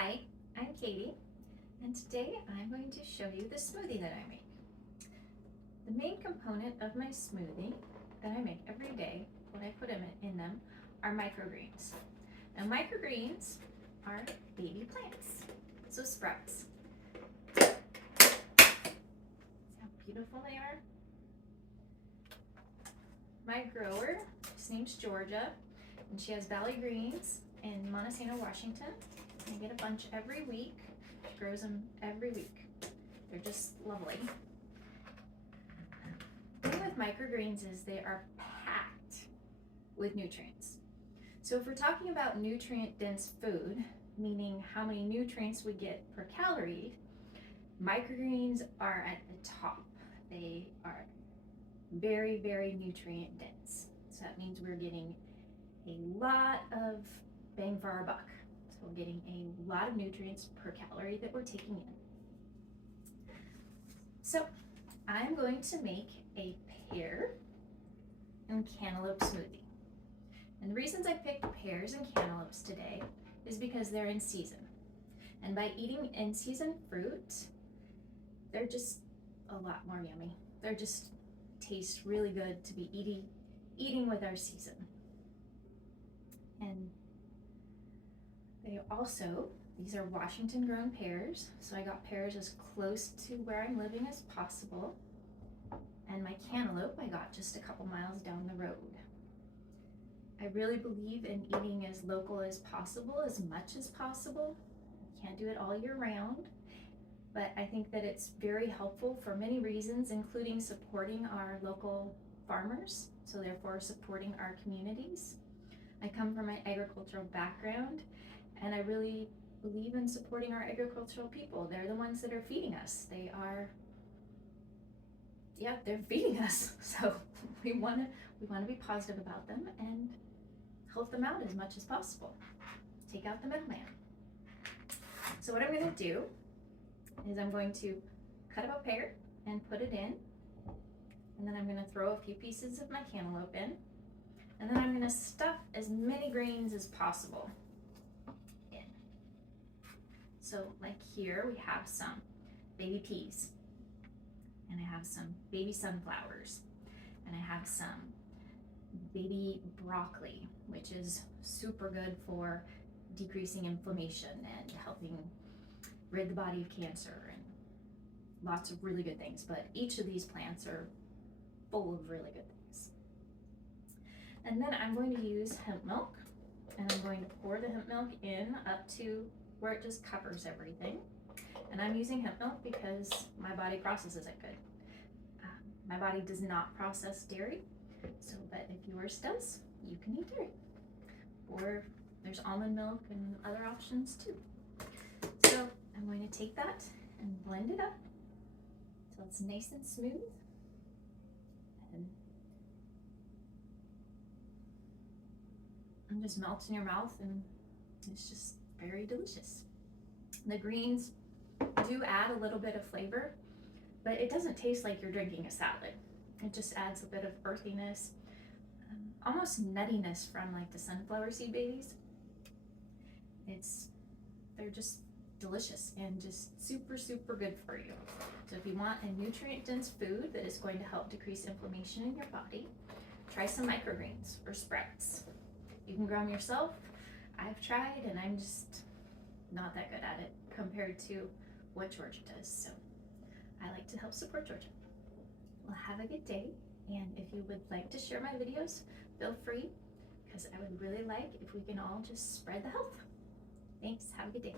Hi, I'm Katie, and today I'm going to show you the smoothie that I make. The main component of my smoothie that I make every day, what I put in them, are microgreens. Now microgreens are baby plants, so sprouts. See how beautiful they are? My grower, his name's Georgia, and she has Valley Greens in Montesano, Washington. I get a bunch every week. She grows them every week. They're just lovely. The thing with microgreens is they are packed with nutrients. So if we're talking about nutrient-dense food, meaning how many nutrients we get per calorie, microgreens are at the top. They are very, very nutrient dense. So that means we're getting a lot of bang for our buck. So we're getting a lot of nutrients per calorie that we're taking in. So I'm going to make a pear and cantaloupe smoothie. And the reasons I picked pears and cantaloupes today is because they're in season. And by eating in-season fruit, they're just a lot more yummy. They're just taste really good to be eating with our season. And they also, these are Washington grown pears, so I got pears as close to where I'm living as possible. And my cantaloupe I got just a couple miles down the road. I really believe in eating as local as possible, as much as possible. You can't do it all year round, but I think that it's very helpful for many reasons, including supporting our local farmers, so therefore supporting our communities. I come from an agricultural background, and I really believe in supporting our agricultural people. They're the ones that are feeding us. They're feeding us. So we want to be positive about them and help them out as much as possible. Take out the middleman. So what I'm going to do is I'm going to cut up a pear and put it in, and then I'm going to throw a few pieces of my cantaloupe in, and then I'm going to stuff as many greens as possible in. So like here we have some baby peas, and I have some baby sunflowers, and I have some baby broccoli, which is super good for decreasing inflammation and helping rid the body of cancer and lots of really good things. But each of these plants are full of really good things. And then I'm going to use hemp milk, and I'm going to pour the hemp milk in up to where it just covers everything. And I'm using hemp milk because my body processes it good. My body does not process dairy, but if yours does, you can eat dairy. Or there's almond milk and other options too. So I'm going to take that and blend it up until it's nice and smooth. And just melts in your mouth, and it's just very delicious. The greens do add a little bit of flavor, but it doesn't taste like you're drinking a salad. It just adds a bit of earthiness, almost nuttiness from like the sunflower seed babies. They're just delicious and just super, super good for you. So if you want a nutrient-dense food that is going to help decrease inflammation in your body, try some microgreens or sprouts. You can grow them yourself. I've tried, and I'm just not that good at it compared to what Georgia does. So I like to help support Georgia. Well, have a good day. And if you would like to share my videos, feel free, because I would really like if we can all just spread the health. Thanks. Have a good day.